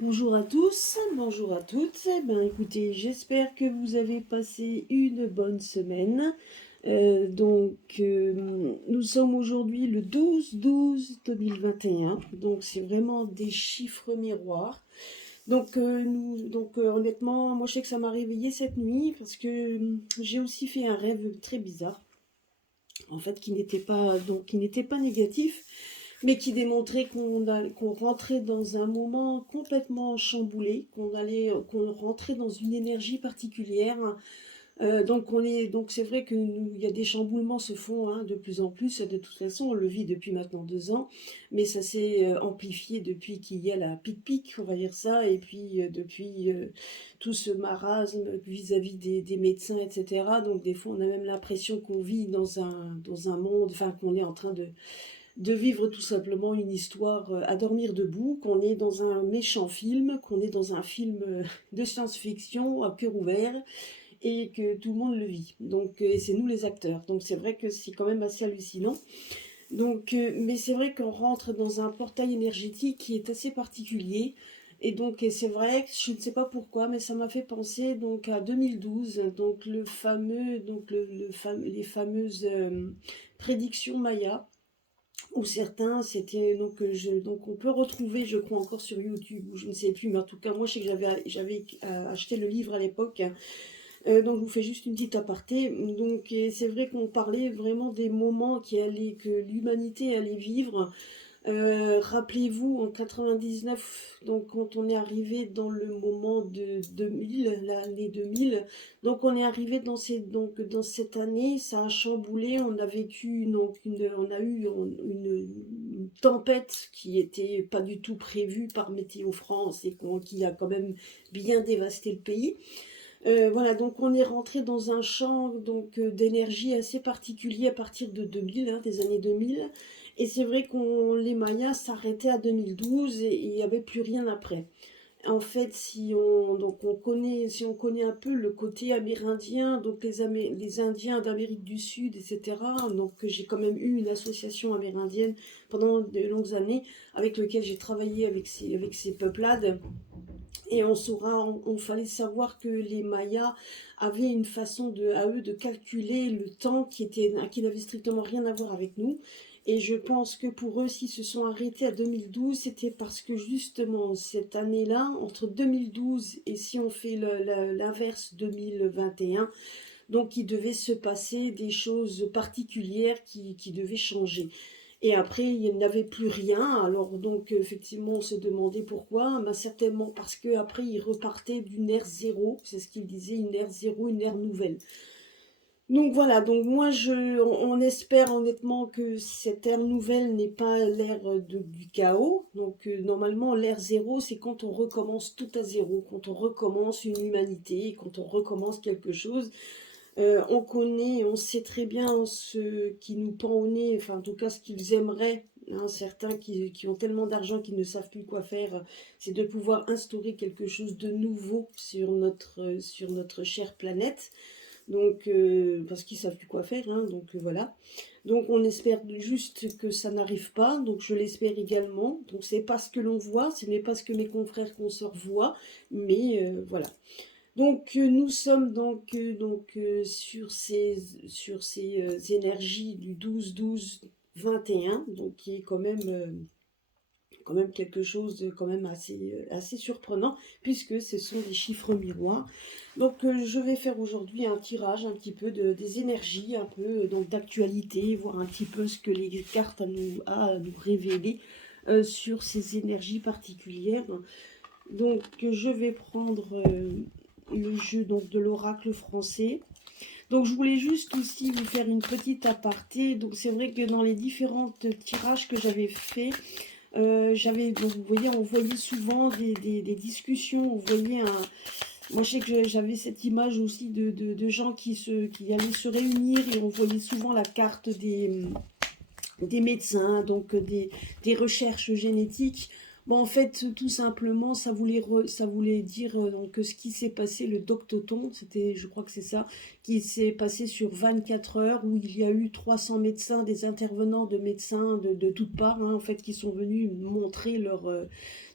Bonjour à tous, bonjour à toutes. Écoutez, j'espère que vous avez passé une bonne semaine. Nous sommes aujourd'hui le 12-12-2021. Donc, c'est vraiment des chiffres miroirs. Honnêtement, moi, je sais que ça m'a réveillée cette nuit parce que j'ai aussi fait un rêve très bizarre, en fait, qui n'était pas négatif, mais qui démontrait qu'on rentrait dans un moment complètement chamboulé, qu'on rentrait dans une énergie particulière. Donc c'est vrai que il y a des chamboulements se font de plus en plus. De toute façon, on le vit depuis maintenant 2 ans, mais ça s'est amplifié depuis qu'il y a la pic-pic, on va dire ça, et puis depuis tout ce marasme vis-à-vis des médecins, etc. Donc des fois, on a même l'impression qu'on vit dans un monde, enfin qu'on est en train de vivre tout simplement une histoire à dormir debout, qu'on est dans un méchant film, qu'on est dans un film de science-fiction à cœur ouvert et que tout le monde le vit. Et c'est nous les acteurs. Donc c'est vrai que c'est quand même assez hallucinant. Mais c'est vrai qu'on rentre dans un portail énergétique qui est assez particulier. Et c'est vrai que je ne sais pas pourquoi, mais ça m'a fait penser donc à 2012, donc le fameux, donc les fameuses prédictions Maya ou certains, c'était donc on peut retrouver, je crois encore sur YouTube, ou je ne sais plus, mais en tout cas moi je sais que j'avais acheté le livre à l'époque. Donc je vous fais juste une petite aparté. Et c'est vrai qu'on parlait vraiment des moments que l'humanité allait vivre. Rappelez-vous, en 99, donc quand on est arrivé dans le moment de 2000, l'année 2000, donc on est arrivé dans cette année, ça a chamboulé, on a vécu, on a eu une tempête qui était pas du tout prévue par Météo France qui a quand même bien dévasté le pays. Voilà, donc on est rentré dans un champ d'énergie assez particulier à partir de 2000, des années 2000. Et c'est vrai qu'on les Mayas s'arrêtaient à 2012 et il n'y avait plus rien après. En fait, si on connaît un peu le côté amérindien, donc les Indiens d'Amérique du Sud, etc. Donc j'ai quand même eu une association amérindienne pendant de longues années avec lequel j'ai travaillé avec ces peuplades. Et on fallait savoir que les Mayas avaient une façon à eux de calculer le temps qui n'avait strictement rien à voir avec nous. Et je pense que pour eux, s'ils se sont arrêtés à 2012, c'était parce que justement cette année-là, entre 2012 et si on fait l'inverse 2021, donc il devait se passer des choses particulières qui devaient changer. Et après, il n'y avait plus rien. Alors donc, effectivement, on se demandait pourquoi. Ben, certainement parce qu'après, il repartait d'une ère zéro. C'est ce qu'il disait, une ère zéro, une ère nouvelle. Donc voilà, donc on espère honnêtement que cette ère nouvelle n'est pas l'ère du chaos. Normalement, l'ère zéro, c'est quand on recommence tout à zéro, quand on recommence une humanité, quand on recommence quelque chose. On sait très bien ce qui nous pend au nez, enfin en tout cas ce qu'ils aimeraient, certains qui ont tellement d'argent qu'ils ne savent plus quoi faire, c'est de pouvoir instaurer quelque chose de nouveau sur notre chère planète. Parce qu'ils savent plus quoi faire, voilà. Donc on espère juste que ça n'arrive pas, donc je l'espère également. Donc c'est pas ce que l'on voit, ce n'est pas ce que mes confrères consorts voient, mais voilà. Nous sommes sur ces énergies du 12-12-21, donc qui est quand même quelque chose de quand même assez surprenant, puisque ce sont des chiffres miroirs. Je vais faire aujourd'hui un tirage un petit peu des énergies, un peu d'actualité, voir un petit peu ce que les cartes a à nous révéler sur ces énergies particulières. Je vais prendre le jeu de l'oracle français. Donc je voulais juste aussi vous faire une petite aparté. Donc c'est vrai que dans les différents tirages que j'avais fait, vous voyez, on voyait souvent des discussions, on voyait moi je sais que j'avais cette image aussi de gens qui allaient se réunir et on voyait souvent la carte des médecins, des recherches génétiques. Bon, en fait, tout simplement, ça voulait dire donc, que ce qui s'est passé, le Doctoton, c'était, je crois que c'est ça, qui s'est passé sur 24 heures, où il y a eu 300 médecins, des intervenants de médecins de toutes parts, hein, en fait, qui sont venus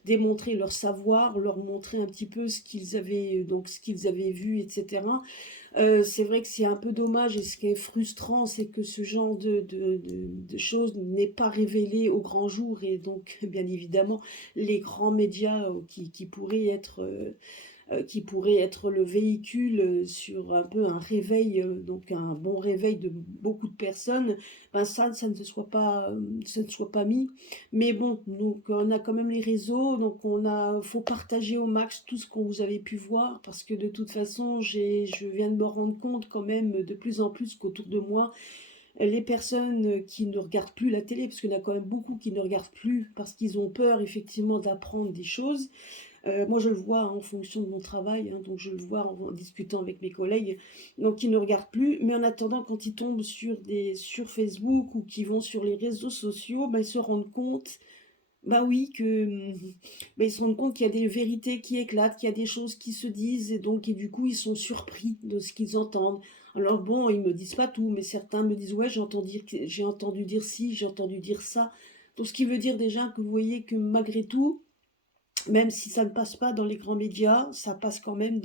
démontrer leur savoir, leur montrer un petit peu ce qu'ils avaient vu, etc. C'est vrai que c'est un peu dommage et ce qui est frustrant, c'est que ce genre de choses n'est pas révélé au grand jour et donc, bien évidemment, les grands médias qui pourrait être le véhicule sur un peu un réveil, donc un bon réveil de beaucoup de personnes, ben ça ne soit pas mis. Mais bon, donc on a quand même les réseaux, donc faut partager au max tout ce qu'on vous avez pu voir, parce que de toute façon, je viens de me rendre compte quand même de plus en plus qu'autour de moi, les personnes qui ne regardent plus la télé, parce qu'il y en a quand même beaucoup qui ne regardent plus parce qu'ils ont peur effectivement d'apprendre des choses. Moi, je le vois hein, en fonction de mon travail, hein, donc je le vois en discutant avec mes collègues, donc ils ne regardent plus, mais en attendant, quand ils tombent sur Facebook ou qu'ils vont sur les réseaux sociaux, ben, ils se rendent compte, bah oui, ben, ils se rendent compte qu'il y a des vérités qui éclatent, qu'il y a des choses qui se disent, et du coup, ils sont surpris de ce qu'ils entendent. Alors bon, ils me disent pas tout, mais certains me disent, ouais, j'ai entendu dire ci, j'ai entendu dire ça. Donc, ce qui veut dire déjà que vous voyez que malgré tout, même si ça ne passe pas dans les grands médias, ça passe quand même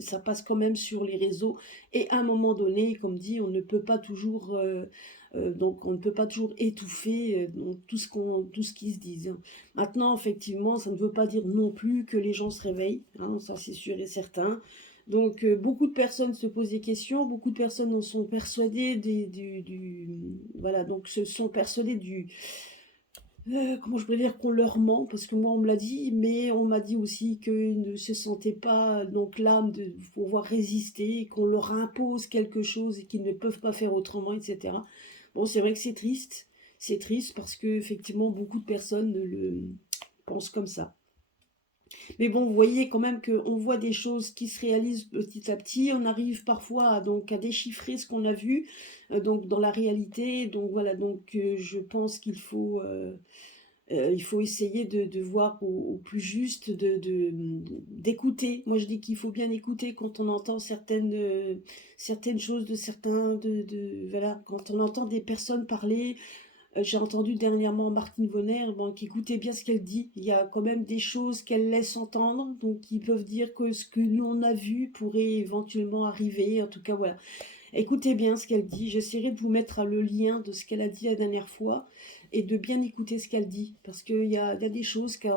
ça passe quand même sur les réseaux. Et à un moment donné, comme dit, on ne peut pas toujours, donc on ne peut pas toujours étouffer donc tout ce qui se dit, hein. Maintenant, effectivement, ça ne veut pas dire non plus que les gens se réveillent, hein, ça c'est sûr et certain. Donc beaucoup de personnes se posent des questions, beaucoup de personnes en sont persuadées voilà, donc se sont persuadées comment je pourrais dire qu'on leur ment, parce que moi on me l'a dit, mais on m'a dit aussi qu'ils ne se sentaient pas donc l'âme de pouvoir résister, qu'on leur impose quelque chose et qu'ils ne peuvent pas faire autrement, etc. Bon, c'est vrai que c'est triste parce que effectivement beaucoup de personnes le pensent comme ça. Mais bon, vous voyez quand même qu'on voit des choses qui se réalisent petit à petit. On arrive parfois à déchiffrer ce qu'on a vu donc dans la réalité. Donc voilà, donc je pense il faut essayer de voir au plus juste, d'écouter. Moi, je dis qu'il faut bien écouter quand on entend certaines choses de certains, voilà, quand on entend des personnes parler. J'ai entendu dernièrement Martine Vonner, bon, qui écoutait bien ce qu'elle dit. Il y a quand même des choses qu'elle laisse entendre, donc qui peuvent dire que ce que nous on a vu pourrait éventuellement arriver. En tout cas, voilà. Écoutez bien ce qu'elle dit. J'essaierai de vous mettre le lien de ce qu'elle a dit la dernière fois et de bien écouter ce qu'elle dit, parce il y a des choses qu'elle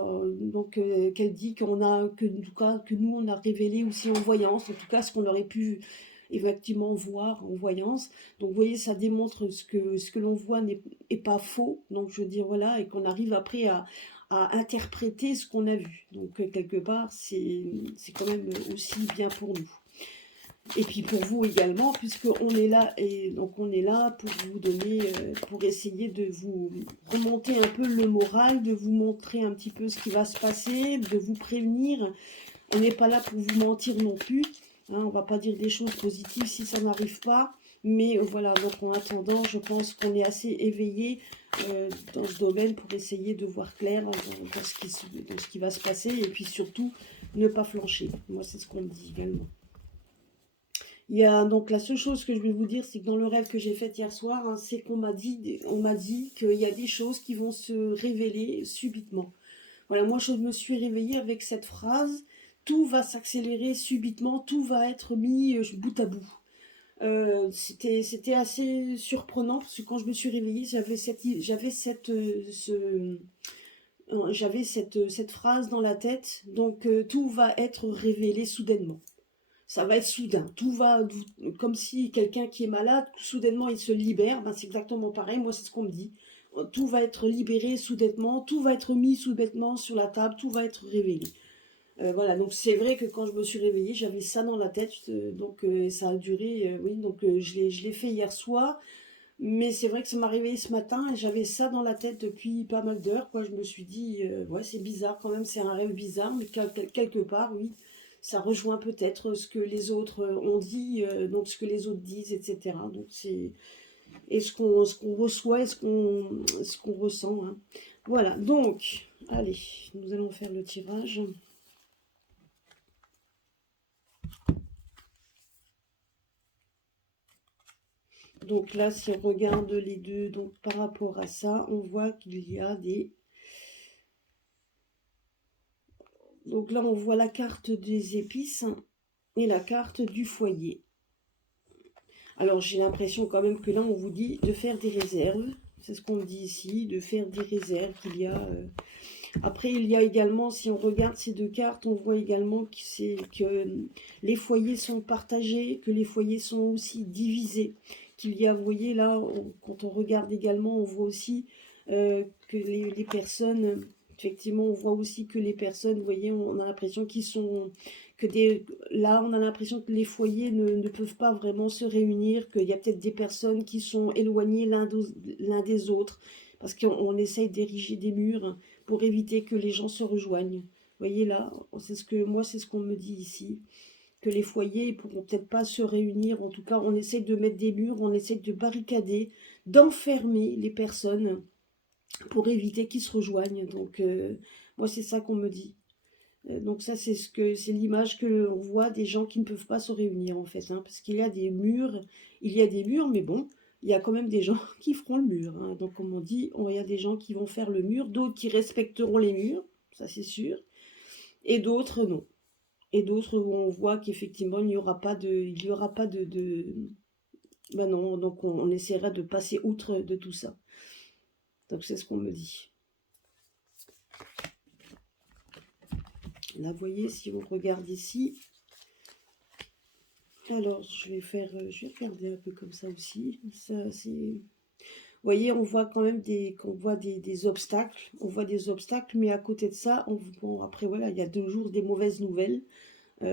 dit en tout cas, que nous on a révélées aussi en voyance, en tout cas ce qu'on aurait pu effectivement voir en voyance. Donc vous voyez, ça démontre ce que l'on voit est pas faux. Donc je veux dire voilà, et qu'on arrive après à interpréter ce qu'on a vu. Donc quelque part, c'est quand même aussi bien pour nous. Et puis pour vous également, puisqu'on est là, et donc on est là pour vous donner, pour essayer de vous remonter un peu le moral, de vous montrer un petit peu ce qui va se passer, de vous prévenir. On n'est pas là pour vous mentir non plus, hein, on va pas dire des choses positives si ça n'arrive pas, mais voilà, donc en attendant, je pense qu'on est assez éveillé dans ce domaine pour essayer de voir clair dans ce qui va se passer, et puis surtout, ne pas flancher. Moi, c'est ce qu'on me dit également. Il y a donc la seule chose que je vais vous dire, c'est que dans le rêve que j'ai fait hier soir, hein, c'est on m'a dit qu'il y a des choses qui vont se révéler subitement. Voilà, moi je me suis réveillée avec cette phrase, tout va s'accélérer subitement, tout va être mis bout à bout. C'était assez surprenant parce que quand je me suis réveillée, j'avais cette phrase dans la tête, donc tout va être révélé soudainement. Ça va être soudain. Tout va, comme si quelqu'un qui est malade, soudainement il se libère. Ben, c'est exactement pareil. Moi, c'est ce qu'on me dit. Tout va être libéré soudainement. Tout va être mis soudainement sur la table. Tout va être révélé. Voilà. Donc, c'est vrai que quand je me suis réveillée, j'avais ça dans la tête. Donc, ça a duré. Oui. Donc, je l'ai fait hier soir. Mais c'est vrai que ça m'a réveillée ce matin et j'avais ça dans la tête depuis pas mal d'heures, quoi. Je me suis dit, ouais, c'est bizarre quand même, c'est un rêve bizarre, mais quelque part, oui, ça rejoint peut-être ce que les autres ont dit, donc ce que les autres disent, etc. Donc et ce qu'on reçoit et ce qu'on ressent, hein. Voilà, donc, allez, nous allons faire le tirage. Donc là, si on regarde les deux, donc par rapport à ça, on voit qu'il y a des... Donc là, on voit la carte des épices et la carte du foyer. Alors, j'ai l'impression quand même que là, on vous dit de faire des réserves. C'est ce qu'on me dit ici, de faire des réserves qu'il y a... Après, il y a également, si on regarde ces deux cartes, on voit également que les foyers sont partagés, que les foyers sont aussi divisés. Qu'il y a, vous voyez là, quand on regarde également, on voit aussi que les personnes, effectivement, on voit aussi que les personnes, vous voyez, on a l'impression qu'ils sont, là, on a l'impression que les foyers ne peuvent pas vraiment se réunir, qu'il y a peut-être des personnes qui sont éloignées l'un des autres, parce qu'on essaye d'ériger des murs pour éviter que les gens se rejoignent. Vous voyez là, c'est ce qu'on me dit ici, que les foyers ne pourront peut-être pas se réunir. En tout cas, on essaie de mettre des murs, on essaie de barricader, d'enfermer les personnes pour éviter qu'ils se rejoignent. Donc, moi, c'est ça qu'on me dit. Donc ça, c'est l'image que l'on voit des gens qui ne peuvent pas se réunir, en fait, hein, parce qu'il y a des murs, mais bon, il y a quand même des gens qui feront le mur, hein. Donc, comme on dit, il y a des gens qui vont faire le mur, d'autres qui respecteront les murs, ça c'est sûr, et d'autres non. Et d'autres où on voit qu'effectivement, ben non, donc on essaiera de passer outre de tout ça. Donc c'est ce qu'on me dit. Là, vous voyez, si on regarde ici, alors je vais regarder un peu comme ça aussi. Ça, c'est... Vous voyez, on voit quand même des obstacles. On voit des obstacles, mais à côté de ça, bon, après, voilà, il y a toujours des mauvaises nouvelles. Vous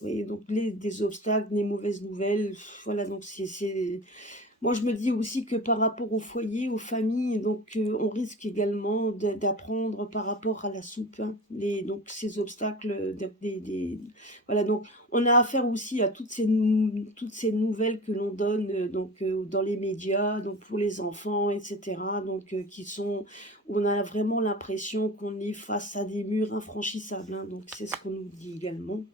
voyez, donc des obstacles, des mauvaises nouvelles. Voilà, donc moi, je me dis aussi que par rapport au foyer, aux familles, donc on risque également d'apprendre par rapport à la soupe, hein, donc ces obstacles, voilà, donc on a affaire aussi à toutes ces nouvelles que l'on donne donc dans les médias, donc pour les enfants, etc. Donc où on a vraiment l'impression qu'on est face à des murs infranchissables, hein, donc c'est ce qu'on nous dit également.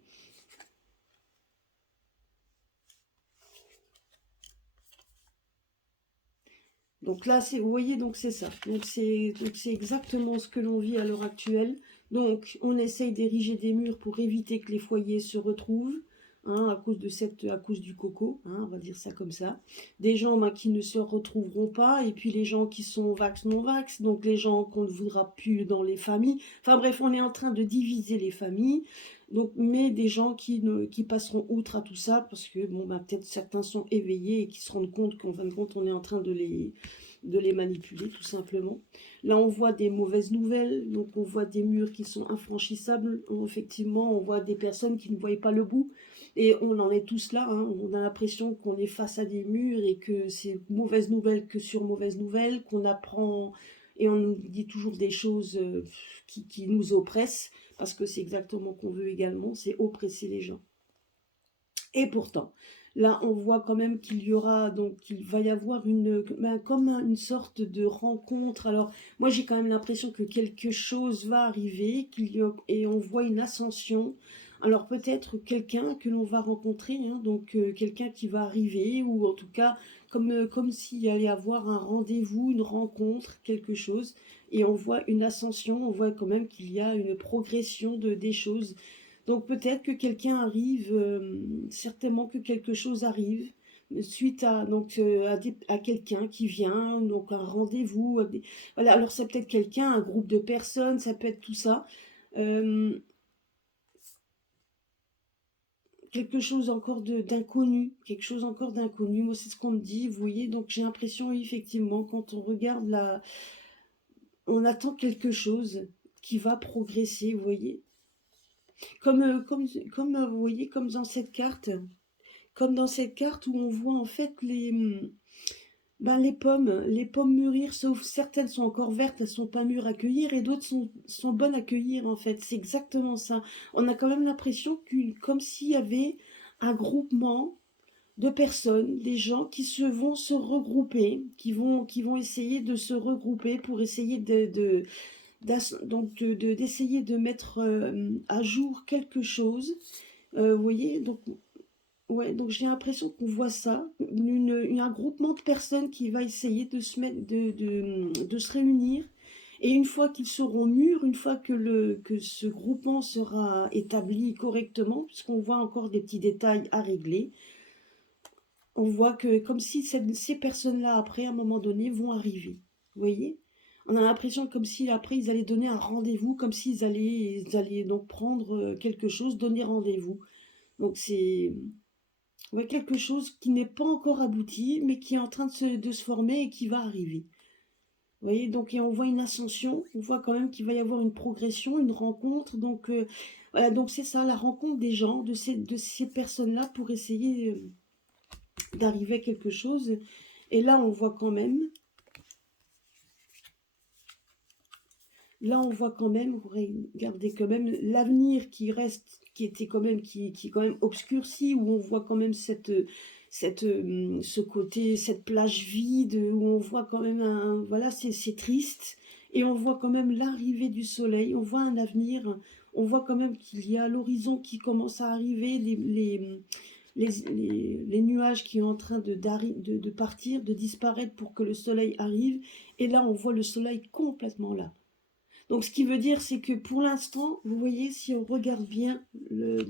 Donc là, vous voyez, donc c'est ça. Donc c'est exactement ce que l'on vit à l'heure actuelle. Donc on essaye d'ériger des murs pour éviter que les foyers se retrouvent, hein, à cause du coco, hein, on va dire ça comme ça. Des gens qui ne se retrouveront pas, et puis les gens qui sont vax non vax, donc les gens qu'on ne voudra plus dans les familles. Enfin bref, on est en train de diviser les familles. Donc, mais des gens qui passeront outre à tout ça, parce que bon, peut-être certains sont éveillés et qui se rendent compte qu'en fin de compte, on est en train de les manipuler, tout simplement. Là, on voit des mauvaises nouvelles, donc on voit des murs qui sont infranchissables. Effectivement, on voit des personnes qui ne voyaient pas le bout, et on en est tous là, hein. On a l'impression qu'on est face à des murs et que c'est mauvaise nouvelle que sur mauvaise nouvelle, qu'on apprend et on nous dit toujours des choses qui nous oppressent, parce que c'est exactement ce qu'on veut également, c'est oppresser les gens. Et pourtant, là, on voit quand même qu'il va y avoir comme une sorte de rencontre. Alors, moi, j'ai quand même l'impression que quelque chose va arriver, et on voit une ascension. Alors, peut-être quelqu'un que l'on va rencontrer, hein, donc quelqu'un qui va arriver, ou en tout cas, comme s'il allait avoir un rendez-vous, une rencontre, quelque chose. Et on voit une ascension, on voit quand même qu'il y a une progression des choses. Donc peut-être que quelqu'un arrive, certainement que quelque chose arrive suite à quelqu'un qui vient, donc un rendez-vous. Voilà, alors c'est peut-être quelqu'un, un groupe de personnes, ça peut être tout ça. Euh, quelque chose encore d'inconnu, quelque chose encore d'inconnu. Moi, c'est ce qu'on me dit, vous voyez. Donc j'ai l'impression, effectivement, quand on regarde on attend quelque chose qui va progresser, vous voyez. Vous voyez, comme dans cette carte où on voit en fait les pommes mûrir, sauf certaines sont encore vertes, elles sont pas mûres à cueillir, et d'autres sont bonnes à cueillir, en fait. C'est exactement ça. On a quand même l'impression comme s'il y avait un groupement de personnes, des gens vont se regrouper, qui vont essayer de se regrouper pour essayer d'essayer de mettre à jour quelque chose. Vous voyez, donc, ouais, donc j'ai l'impression qu'on voit ça, un groupement de personnes qui va essayer de se mettre, de se réunir. Et une fois qu'ils seront mûrs, une fois que ce groupement sera établi correctement, puisqu'on voit encore des petits détails à régler, on voit que comme si ces personnes-là, après, à un moment donné, vont arriver. Vous voyez? On a l'impression comme si après ils allaient donner un rendez-vous, comme ils allaient donc prendre quelque chose, donner rendez-vous. Donc c'est, ouais, quelque chose qui n'est pas encore abouti, mais qui est en train de se former et qui va arriver. Vous voyez, donc et on voit une ascension, on voit quand même qu'il va y avoir une progression, une rencontre. Donc voilà, donc c'est ça, la rencontre des gens, de ces personnes-là pour essayer d'arriver à quelque chose. Et là, on voit quand même, regardez quand même l'avenir qui reste, qui était quand même, qui est quand même obscurci, où on voit quand même ce côté, cette plage vide, où on voit quand même voilà, c'est triste, et on voit quand même l'arrivée du soleil, on voit un avenir, on voit quand même qu'il y a l'horizon qui commence à arriver, les nuages qui sont en train de partir, de disparaître pour que le soleil arrive, et là on voit le soleil complètement là. Donc, ce qui veut dire, c'est que pour l'instant, vous voyez, si on regarde bien le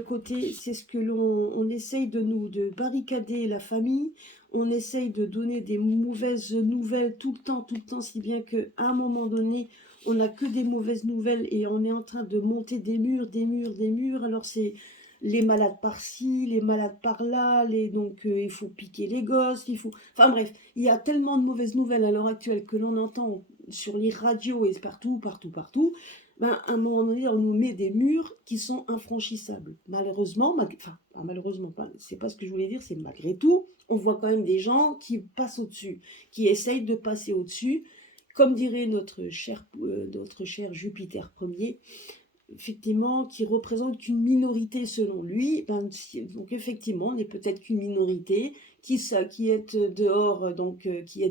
côté, c'est ce que on essaye de barricader la famille, on essaye de donner des mauvaises nouvelles tout le temps, si bien qu'à un moment donné, on n'a que des mauvaises nouvelles et on est en train de monter des murs, des murs, des murs. Alors, c'est les malades par-ci, les malades par-là, donc il faut piquer les gosses, il faut... Enfin bref, il y a tellement de mauvaises nouvelles à l'heure actuelle que l'on entend sur les radios et partout, partout, partout. Ben, à un moment donné, on nous met des murs qui sont infranchissables. Malheureusement, enfin, malheureusement, c'est pas ce que je voulais dire, c'est malgré tout, on voit quand même des gens qui passent au-dessus, qui essayent de passer au-dessus, comme dirait notre cher Jupiter Ier, effectivement, qui représente qu'une minorité selon lui. Ben, donc effectivement, on n'est peut-être qu'une minorité qui est dehors, qui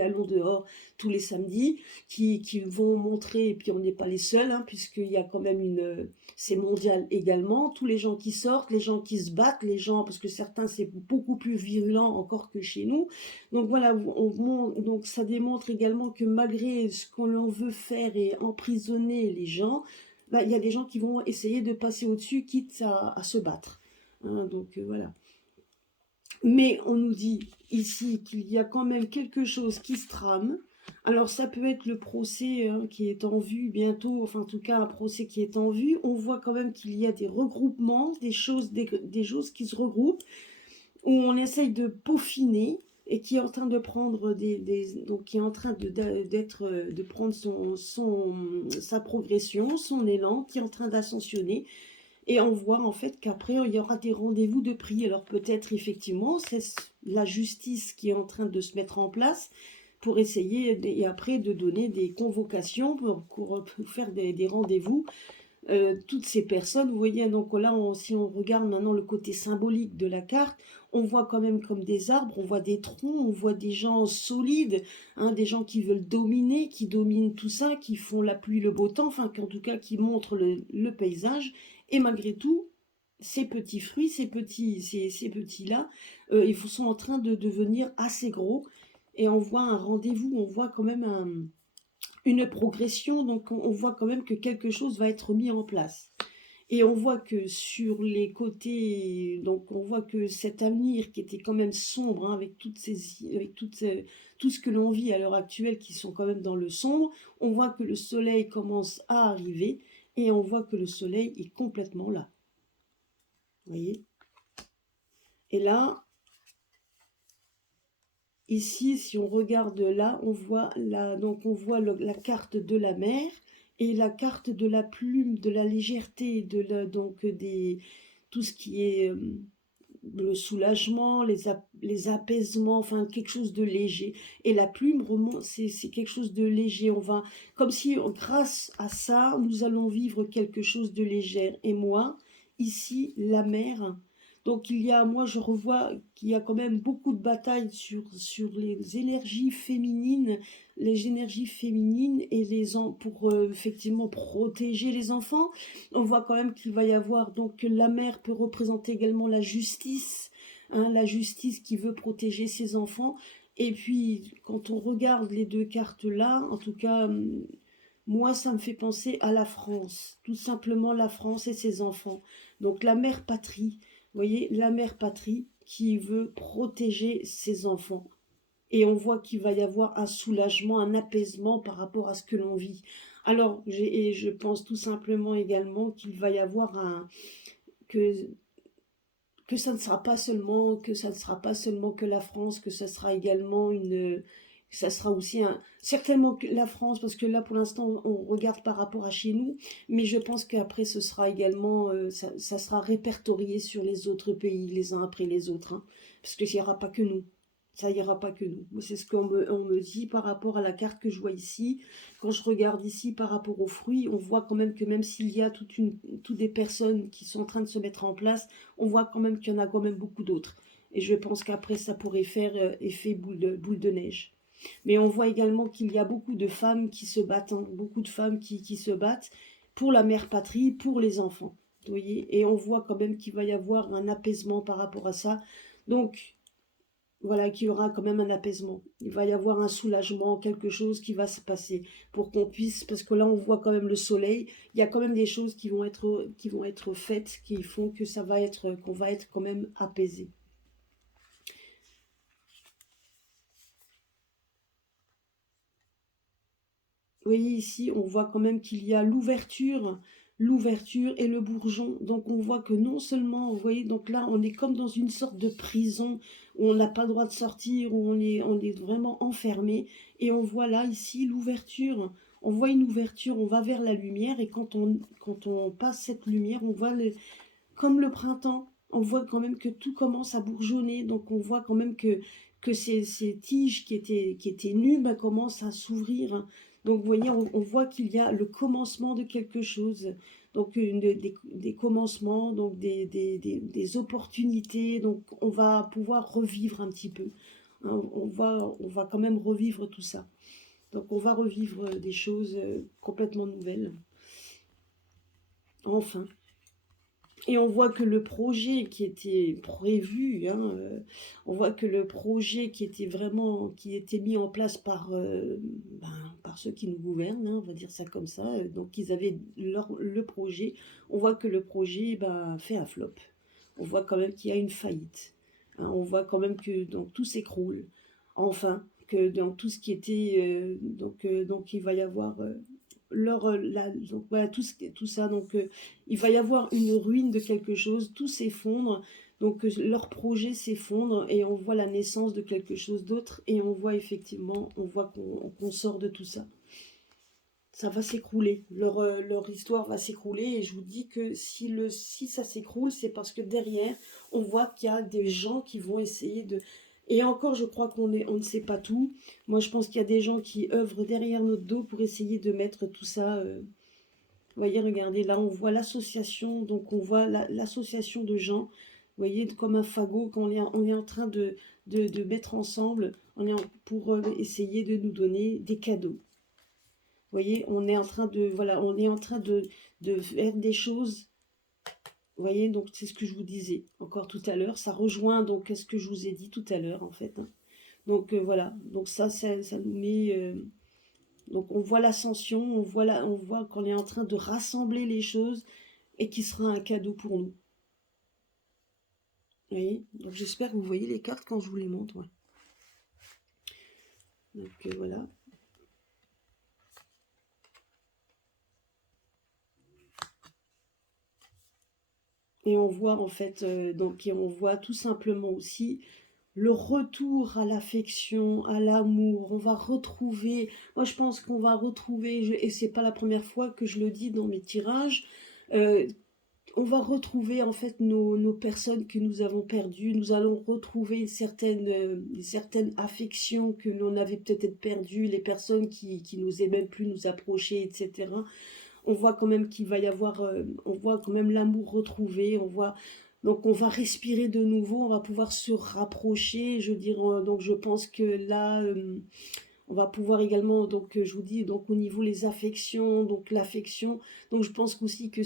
allons dehors tous les samedis, qui vont montrer, et puis on n'est pas les seuls, hein, puisqu'il y a quand même c'est mondial également, tous les gens qui sortent, les gens qui se battent, les gens, parce que certains c'est beaucoup plus virulent encore que chez nous. Donc voilà, donc ça démontre également que malgré ce qu'on veut faire et emprisonner les gens, bah, il y a des gens qui vont essayer de passer au-dessus, quitte à se battre. Hein, donc voilà. Mais on nous dit ici qu'il y a quand même quelque chose qui se trame. Alors ça peut être le procès qui est en vue bientôt, enfin en tout cas un procès qui est en vue. On voit quand même qu'il y a des regroupements, des choses qui se regroupent, où on essaye de peaufiner et qui est en train de prendre donc qui est en train de prendre sa progression, son élan, qui est en train d'ascensionner. Et on voit en fait qu'après, il y aura des rendez-vous de prix. Alors peut-être effectivement, c'est la justice qui est en train de se mettre en place pour essayer, et après, de donner des convocations pour faire des rendez-vous. Toutes ces personnes, vous voyez, donc là, si on regarde maintenant le côté symbolique de la carte, on voit quand même comme des arbres, on voit des troncs, on voit des gens solides, hein, des gens qui veulent dominer, qui dominent tout ça, qui font la pluie, le beau temps, enfin, en tout cas, qui montrent le paysage. Et malgré tout, ces petits fruits, ces petits-là, ils sont en train de devenir assez gros. Et on voit un rendez-vous, on voit quand même une progression, donc on voit quand même que quelque chose va être mis en place. Et on voit que sur les côtés, donc on voit que cet avenir qui était quand même sombre, hein, avec tout ce que l'on vit à l'heure actuelle, qui sont quand même dans le sombre, on voit que le soleil commence à arriver, et on voit que le soleil est complètement là. Vous voyez? Et là, ici, si on regarde là, on voit la carte de la mer et la carte de la plume, de la légèreté, tout ce qui est le soulagement, les apaisements, enfin quelque chose de léger. Et la plume remonte, c'est quelque chose de léger. On va, comme si grâce à ça, nous allons vivre quelque chose de léger. Et moi, ici, la mer. Donc moi je revois qu'il y a quand même beaucoup de batailles sur les énergies féminines et pour effectivement protéger les enfants. On voit quand même qu'il va y avoir, donc la mère peut représenter également la justice, hein, la justice qui veut protéger ses enfants. Et puis quand on regarde les deux cartes là, en tout cas, moi ça me fait penser à la France, tout simplement la France et ses enfants. Donc la mère patrie, vous voyez, la mère patrie qui veut protéger ses enfants. Et on voit qu'il va y avoir un soulagement, un apaisement par rapport à ce que l'on vit. Alors, et je pense tout simplement également qu'il va y avoir que, que ça ne sera pas seulement que la France, que ça sera également ça sera aussi certainement que la France, parce que là pour l'instant on regarde par rapport à chez nous, mais je pense qu'après ce sera également, ça sera répertorié sur les autres pays les uns après les autres, hein, parce qu'il n'y aura pas que nous. Ça ira pas que nous. C'est ce on me dit par rapport à la carte que je vois ici. Quand je regarde ici par rapport aux fruits, on voit quand même que même s'il y a toutes des personnes qui sont en train de se mettre en place, on voit quand même qu'il y en a quand même beaucoup d'autres. Et je pense qu'après, ça pourrait faire effet boule de neige. Mais on voit également qu'il y a beaucoup de femmes qui se battent, hein, beaucoup de femmes qui se battent pour la mère patrie, pour les enfants. Vous voyez, et on voit quand même qu'il va y avoir un apaisement par rapport à ça. Donc, voilà, qu'il y aura quand même un apaisement. Il va y avoir un soulagement, quelque chose qui va se passer pour qu'on puisse, parce que là on voit quand même le soleil, il y a quand même des choses qui vont être faites, qui font que qu'on va être quand même apaisé. Vous voyez ici, on voit quand même qu'il y a l'ouverture et le bourgeon. Donc on voit que non seulement, vous voyez, donc là on est comme dans une sorte de prison où on n'a pas le droit de sortir, où on est vraiment enfermé. Et on voit là ici l'ouverture. On voit une ouverture, on va vers la lumière et quand on passe cette lumière, on voit comme le printemps. On voit quand même que tout commence à bourgeonner. Donc on voit quand même que ces tiges qui étaient nues commencent à s'ouvrir. Donc vous voyez, on voit qu'il y a le commencement de quelque chose. Donc des commencements, donc des opportunités. Donc on va pouvoir revivre un petit peu. Hein, on va quand même revivre tout ça. Donc on va revivre des choses complètement nouvelles. Enfin. Et on voit que le projet qui était prévu, hein, on voit que le projet qui était mis en place par ceux qui nous gouvernent, hein, on va dire ça comme ça, donc ils avaient le projet, on voit que le projet fait un flop. On voit quand même qu'il y a une faillite. Hein, on voit quand même que donc, tout s'écroule. Enfin, que dans tout ce qui était... donc il va y avoir... donc voilà, tout ça, donc il va y avoir une ruine de quelque chose, tout s'effondre, donc leur projet s'effondre et on voit la naissance de quelque chose d'autre et on voit effectivement, on voit qu'on sort de tout ça. Ça va s'écrouler, leur histoire va s'écrouler et je vous dis que si ça s'écroule, c'est parce que derrière, on voit qu'il y a des gens qui vont essayer de... Et encore, je crois on ne sait pas tout. Moi, je pense qu'il y a des gens qui œuvrent derrière notre dos pour essayer de mettre tout ça... Vous voyez, regardez, là, on voit l'association, donc on voit l'association de gens, vous voyez, comme un fagot qu'on on est en train de mettre ensemble pour essayer de nous donner des cadeaux. Vous voyez, on est en train de faire des choses. Vous voyez, donc c'est ce que je vous disais encore tout à l'heure. Ça rejoint donc ce que je vous ai dit tout à l'heure, en fait. Hein. Donc voilà, donc ça nous met... donc on voit l'ascension, on voit qu'on est en train de rassembler les choses et qui sera un cadeau pour nous. Vous voyez, donc j'espère que vous voyez les cartes quand je vous les montre. Ouais. Donc voilà. Et on voit en fait, et on voit tout simplement aussi le retour à l'affection, à l'amour. On va retrouver, moi je pense qu'on va retrouver, et c'est pas la première fois que je le dis dans mes tirages, on va retrouver en fait nos personnes que nous avons perdues. Nous allons retrouver une certaine affection que l'on avait peut-être perdues, les personnes qui n'osaient même plus nous approcher, etc. On voit quand même qu'il va y avoir, on voit quand même l'amour retrouvé, on voit Donc on va respirer de nouveau, on va pouvoir se rapprocher, je dirais, donc je pense que là, on va pouvoir également, donc je vous dis, donc au niveau les affections, donc l'affection, donc je pense aussi que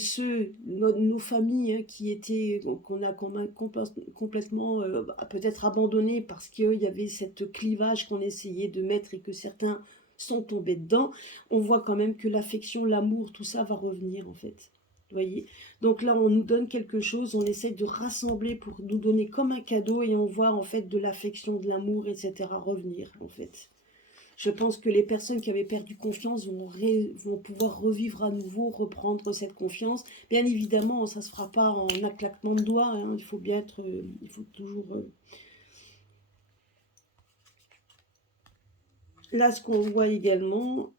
nos familles hein, qui étaient, qu'on a complètement peut-être abandonnées parce qu'il y avait cette clivage qu'on essayait de mettre et que certains sont tombés dedans, on voit quand même que l'affection, l'amour, tout ça va revenir en fait. Vous voyez? Donc là, on nous donne quelque chose, on essaie de rassembler pour nous donner comme un cadeau et on voit en fait de l'affection, de l'amour, etc. revenir en fait. Je pense que les personnes qui avaient perdu confiance vont pouvoir revivre à nouveau, reprendre cette confiance. Bien évidemment, ça ne se fera pas en un claquement de doigts. Hein. Il faut bien être, il faut toujours. Là, ce qu'on voit également,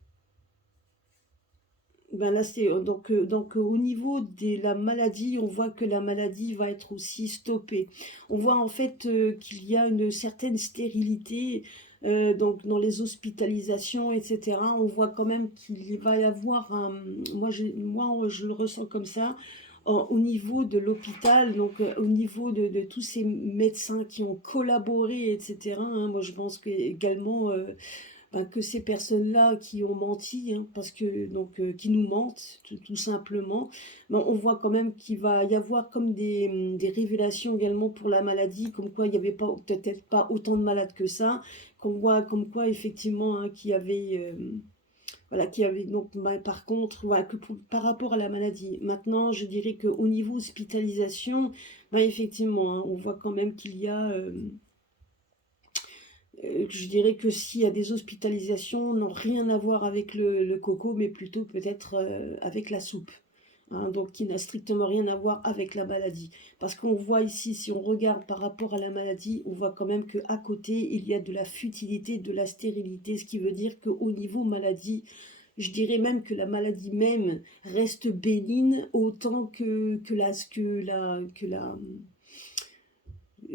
ben là, c'est donc au niveau de la maladie, on voit que la maladie va être aussi stoppée. On voit en fait qu'il y a une certaine stérilité donc dans les hospitalisations, etc. On voit quand même qu'il va y avoir un, moi je le ressens comme ça. Au niveau de l'hôpital, donc au niveau de tous ces médecins qui ont collaboré, etc. Hein, moi je pense que également ben, que ces personnes-là qui ont menti, hein, parce que donc qui nous mentent tout simplement, ben, on voit quand même qu'il va y avoir comme des révélations également pour la maladie, comme quoi il n'y avait pas peut-être pas autant de malades que ça, qu'on voit comme quoi effectivement hein, qu'il y avait voilà, qui avait donc ben, par contre voilà, par rapport à la maladie. Maintenant, je dirais qu'au niveau hospitalisation, ben, effectivement, hein, on voit quand même qu'il y a je dirais que s'il y a des hospitalisations, n'ont rien à voir avec le coco, mais plutôt peut-être avec la soupe. Hein, donc qui n'a strictement rien à voir avec la maladie. Parce qu'on voit ici, si on regarde par rapport à la maladie, on voit quand même qu'à côté, il y a de la futilité, de la stérilité, ce qui veut dire qu'au niveau maladie, je dirais même que la maladie même reste bénigne autant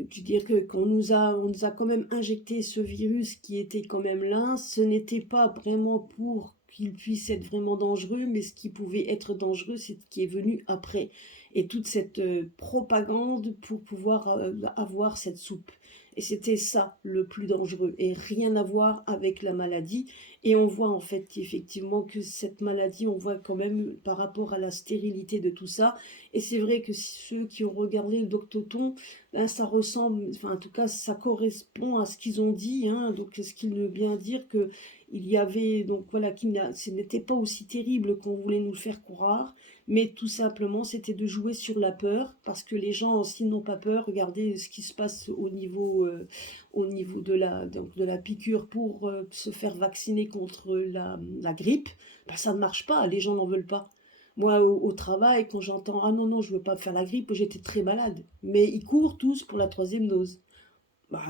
je veux dire que on nous a quand même injecté ce virus qui était quand même là, ce n'était pas vraiment pour qu'il puisse être vraiment dangereux, mais ce qui pouvait être dangereux, c'est ce qui est venu après. Et toute cette propagande pour pouvoir avoir cette soupe. Et c'était ça le plus dangereux, et rien à voir avec la maladie. Et on voit en fait effectivement que cette maladie, on voit quand même par rapport à la stérilité de tout ça. Et c'est vrai que ceux qui ont regardé le Doctoton, ben, ça ressemble, enfin en tout cas ça correspond à ce qu'ils ont dit, hein, donc ce qu'ils veulent bien dire que il y avait donc voilà ce n'était pas aussi terrible qu'on voulait nous le faire croire, mais tout simplement c'était de jouer sur la peur parce que les gens s'ils n'ont pas peur, regardez ce qui se passe au niveau donc, de la piqûre pour se faire vacciner contre la grippe, ben, ça ne marche pas, les gens n'en veulent pas. Moi, au travail, quand j'entends «Ah non, non, je veux pas me faire la grippe, j'étais très malade». Mais ils courent tous pour la troisième dose. Bah,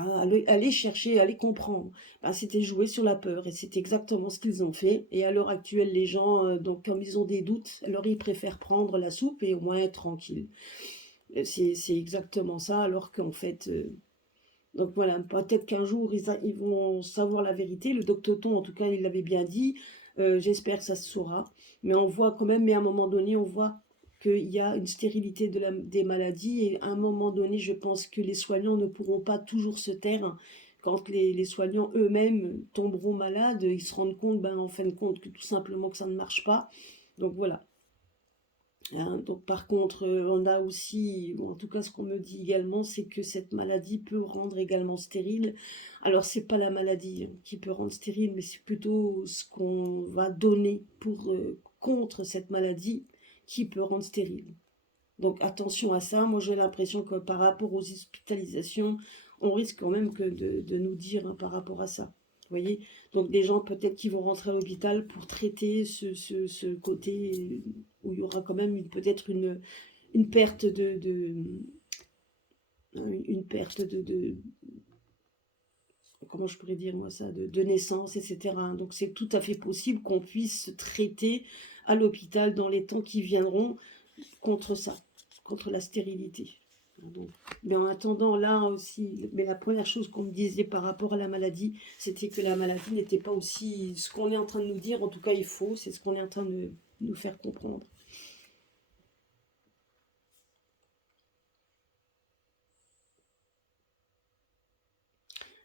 allez chercher, allez comprendre. Bah, c'était jouer sur la peur et c'est exactement ce qu'ils ont fait. Et à l'heure actuelle, les gens, donc comme ils ont des doutes, alors ils préfèrent prendre la soupe et au moins être tranquilles. C'est exactement ça, alors qu'en fait, donc voilà, peut-être qu'un jour ils vont savoir la vérité. Le docteur Ton, en tout cas, il l'avait bien dit. J'espère que ça se saura. Mais on voit quand même, mais à un moment donné, on voit qu'il y a une stérilité des maladies. Et à un moment donné, je pense que les soignants ne pourront pas toujours se taire. Quand les soignants eux-mêmes tomberont malades, ils se rendent compte, ben, en fin de compte, que tout simplement que ça ne marche pas. Donc voilà. Hein, donc par contre, on a aussi, en tout cas ce qu'on me dit également, c'est que cette maladie peut rendre également stérile. Alors c'est pas la maladie hein, qui peut rendre stérile, mais c'est plutôt ce qu'on va donner pour contre cette maladie qui peut rendre stérile. Donc attention à ça. Moi j'ai l'impression que par rapport aux hospitalisations, on risque quand même que de nous dire hein, par rapport à ça. Vous voyez? Donc des gens peut-être qui vont rentrer à l'hôpital pour traiter ce côté où il y aura quand même peut-être une perte une perte comment je pourrais dire moi ça, de naissance, etc. Donc c'est tout à fait possible qu'on puisse traiter à l'hôpital dans les temps qui viendront contre ça, contre la stérilité. Donc, mais en attendant, là aussi, mais la première chose qu'on me disait par rapport à la maladie, c'était que la maladie n'était pas aussi ce qu'on est en train de nous dire, en tout cas il faut, c'est ce qu'on est en train de nous faire comprendre.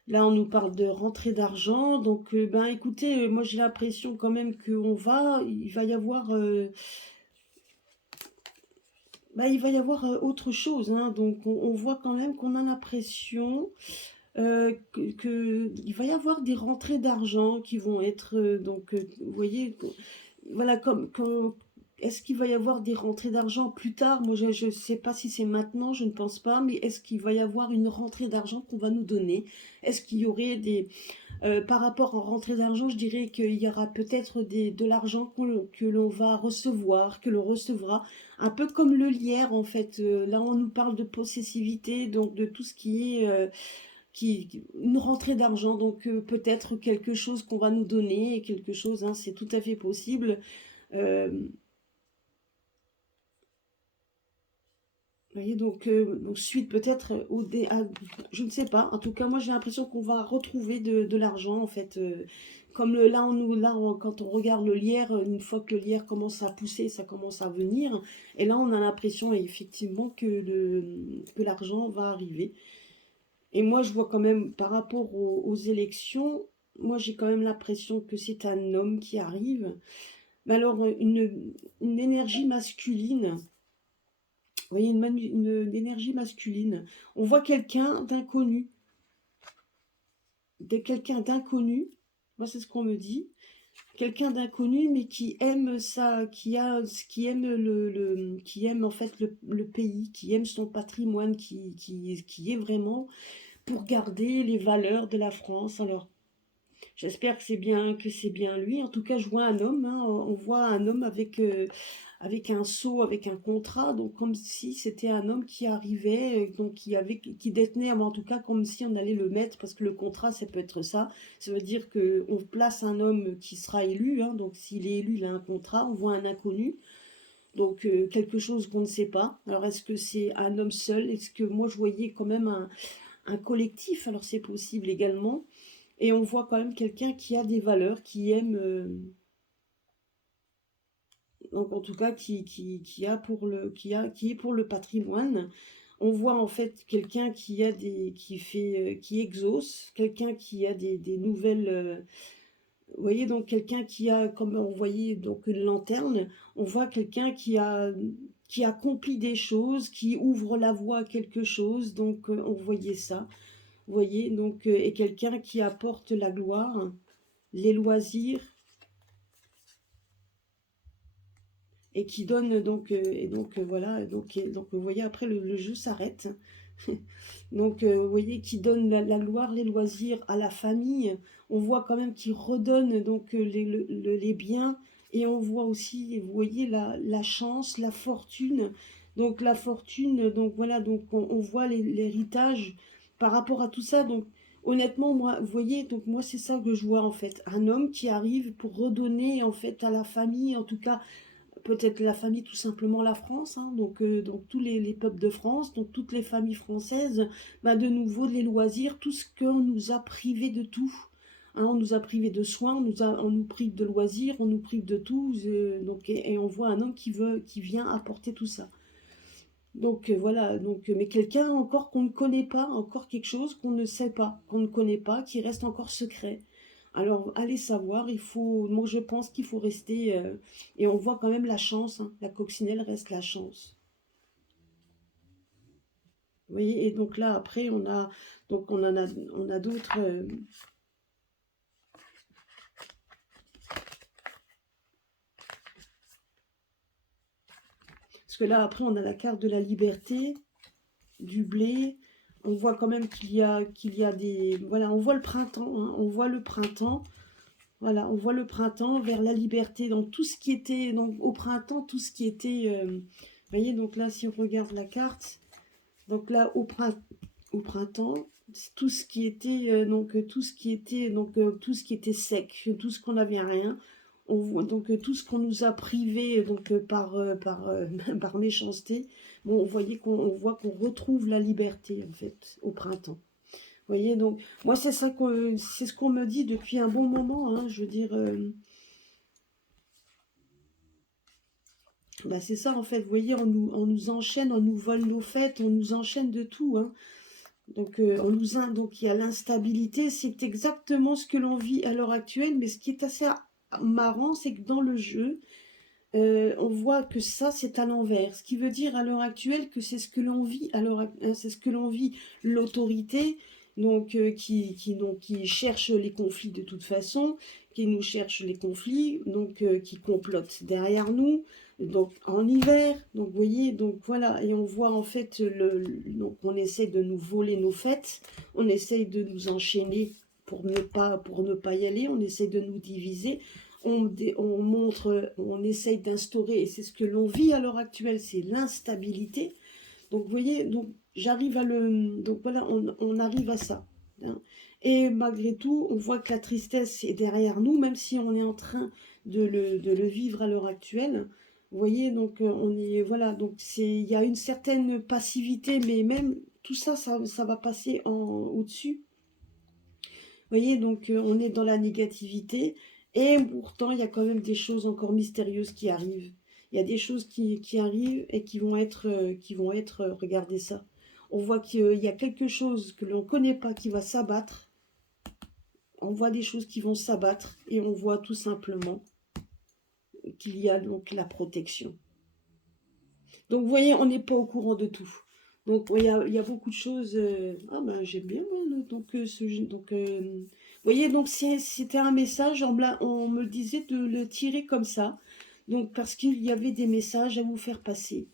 Là, on nous parle de rentrée d'argent. Donc, ben, écoutez, moi, j'ai l'impression quand même il va y avoir, ben, il va y avoir autre chose, hein. Donc, on voit quand même qu'on a l'impression il va y avoir des rentrées d'argent qui vont être, vous voyez, voilà, est-ce qu'il va y avoir des rentrées d'argent plus tard? Moi, je ne sais pas si c'est maintenant, je ne pense pas, mais est-ce qu'il va y avoir une rentrée d'argent qu'on va nous donner? Est-ce qu'il y aurait par rapport aux rentrées d'argent, je dirais qu'il y aura peut-être de l'argent que l'on va recevoir, que l'on recevra, un peu comme le lierre en fait. Là, on nous parle de possessivité, donc de tout ce qui est une rentrée d'argent, donc peut-être quelque chose qu'on va nous donner, quelque chose, hein, c'est tout à fait possible. Euh, Vous voyez, donc suite peut-être je ne sais pas. En tout cas, moi j'ai l'impression qu'on va retrouver de l'argent en fait. Comme quand on regarde le lierre, une fois que le lierre commence à pousser, ça commence à venir. Et là, on a l'impression effectivement que l'argent va arriver. Et moi, je vois quand même, par rapport aux élections, moi, j'ai quand même l'impression que c'est un homme qui arrive. Mais alors, une énergie masculine, vous voyez, une énergie masculine. On voit quelqu'un d'inconnu, moi, c'est ce qu'on me dit. Quelqu'un d'inconnu, mais qui aime ça, qui aime qui aime en fait le pays, qui aime son patrimoine, qui est vraiment pour garder les valeurs de la France. Alors, j'espère que c'est bien lui. En tout cas, je vois un homme, hein, on voit un homme avec un sceau, avec un contrat, donc comme si c'était un homme qui arrivait, donc qui détenait, en tout cas comme si on allait le mettre, parce que le contrat, ça peut être ça. Ça veut dire qu'on place un homme qui sera élu, hein, donc s'il est élu, il a un contrat, on voit un inconnu. Donc quelque chose qu'on ne sait pas. Alors est-ce que c'est un homme seul? Est-ce que moi je voyais quand même un collectif? Alors c'est possible également. Et on voit quand même quelqu'un qui a des valeurs, qui aime, donc en tout cas qui est pour le patrimoine. On voit en fait quelqu'un qui exauce, quelqu'un qui a des nouvelles. Vous voyez donc quelqu'un qui a, comme on voyait donc une lanterne, on voit quelqu'un qui accomplit des choses, qui ouvre la voie à quelque chose. Donc on voyait ça. Vous voyez donc et quelqu'un qui apporte la gloire, les loisirs et qui donne voilà donc vous voyez après le jeu s'arrête. Donc vous voyez qui donne la gloire, les loisirs à la famille. On voit quand même qu'il redonne donc les biens et on voit aussi, vous voyez la chance, la fortune. Donc la fortune, donc voilà, donc on voit l'héritage par rapport à tout ça. Donc honnêtement, moi, vous voyez, donc moi c'est ça que je vois en fait, un homme qui arrive pour redonner en fait à la famille, en tout cas peut-être la famille, tout simplement la France, hein, donc tous les peuples de France, donc toutes les familles françaises, bah, de nouveau les loisirs, tout ce qu'on nous a privé de tout. Hein, on nous a privé de soins, on nous prive de loisirs, on nous prive de tout, et on voit un homme qui vient apporter tout ça. Donc voilà, mais quelqu'un encore qu'on ne connaît pas, encore quelque chose qu'on ne sait pas, qu'on ne connaît pas, qui reste encore secret. Alors, allez savoir, moi je pense qu'il faut rester, et on voit quand même la chance, hein, la coccinelle reste la chance. Vous voyez, et donc là, après, on a d'autres, parce que là, après, on a la carte de la liberté, du blé, on voit quand même qu'il y a voilà, on voit le printemps, hein, on voit le printemps, voilà, on voit le printemps vers la liberté, donc tout ce qui était, donc au printemps, tout ce qui était, vous voyez, donc là, si on regarde la carte, donc là, au printemps, tout ce qui était tout ce qui était sec, tout ce qu'on n'avait rien, on voit donc tout ce qu'on nous a privé par méchanceté. Bon, on voit qu'on retrouve la liberté en fait au printemps. Vous voyez, donc moi c'est ce qu'on me dit depuis un bon moment, hein, je veux dire, bah c'est ça en fait. Vous voyez, on nous enchaîne, on nous vole nos fêtes, on nous enchaîne de tout, hein. Donc il y a l'instabilité, c'est exactement ce que l'on vit à l'heure actuelle, mais ce qui est assez marrant, c'est que dans le jeu, on voit que ça, c'est à l'envers. Ce qui veut dire à l'heure actuelle que c'est ce que l'on vit c'est ce que l'on vit, l'autorité, donc qui cherche les conflits de toute façon, qui nous cherche les conflits, qui complote derrière nous, donc en hiver. Donc vous voyez, donc voilà, et on voit en fait donc on essaie de nous voler nos fêtes, on essaye de nous enchaîner pour ne pas y aller, on essaie de nous diviser, on montre, on essaye d'instaurer, et c'est ce que l'on vit à l'heure actuelle, c'est l'instabilité. Donc, vous voyez, donc j'arrive à le... Donc voilà, on arrive à ça, hein. Et malgré tout, on voit que la tristesse est derrière nous, même si on est en train de le vivre à l'heure actuelle. Vous voyez, donc on est... Voilà, donc il y a une certaine passivité, mais même tout ça, ça va passer au-dessus. Vous voyez, donc on est dans la négativité, et pourtant il y a quand même des choses encore mystérieuses qui arrivent. Il y a des choses qui arrivent et regardez ça. On voit qu'il y a quelque chose que l'on ne connaît pas qui va s'abattre. On voit des choses qui vont s'abattre, et on voit tout simplement qu'il y a donc la protection. Donc vous voyez, on n'est pas au courant de tout. Donc il y a beaucoup de choses. Ah ben j'aime bien moi, vous voyez, donc c'était un message, on me disait de le tirer comme ça. Donc parce qu'il y avait des messages à vous faire passer.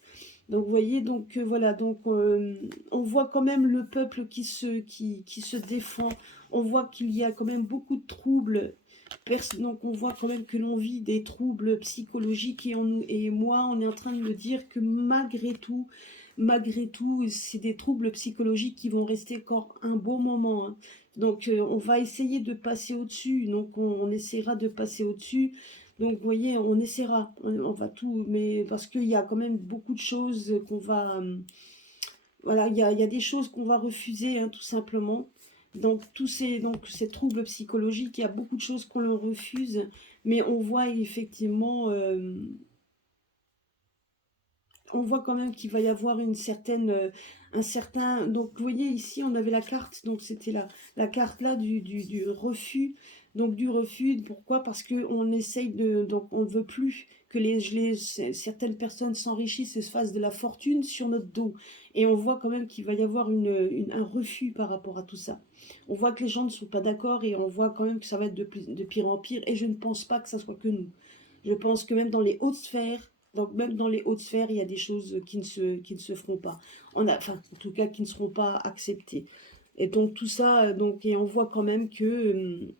Donc vous voyez, donc voilà, donc on voit quand même le peuple qui se défend. On voit qu'il y a quand même beaucoup de troubles. Donc on voit quand même que l'on vit des troubles psychologiques, et moi on est en train de me dire que malgré tout, c'est des troubles psychologiques qui vont rester encore un bon moment, hein. Donc on va essayer de passer au-dessus, donc on essaiera de passer au-dessus. Donc vous voyez, on essaiera, on va tout, mais parce qu'il y a quand même beaucoup de choses qu'on va... voilà, il y a des choses qu'on va refuser, hein, tout simplement. Donc ces troubles psychologiques, il y a beaucoup de choses qu'on leur refuse, mais on voit quand même qu'il va y avoir un certain... Donc vous voyez ici, on avait la carte, donc c'était la carte là du refus. Donc du refus, pourquoi? Parce qu'on essaye donc on ne veut plus que certaines personnes s'enrichissent et se fassent de la fortune sur notre dos. Et on voit quand même qu'il va y avoir un refus par rapport à tout ça. On voit que les gens ne sont pas d'accord, et on voit quand même que ça va être de pire en pire, et je ne pense pas que ça soit que nous. Je pense que même dans les hautes sphères, donc même dans les hautes sphères, il y a des choses qui ne se feront pas. Enfin, en tout cas, qui ne seront pas acceptées. Et donc tout ça, et on voit quand même que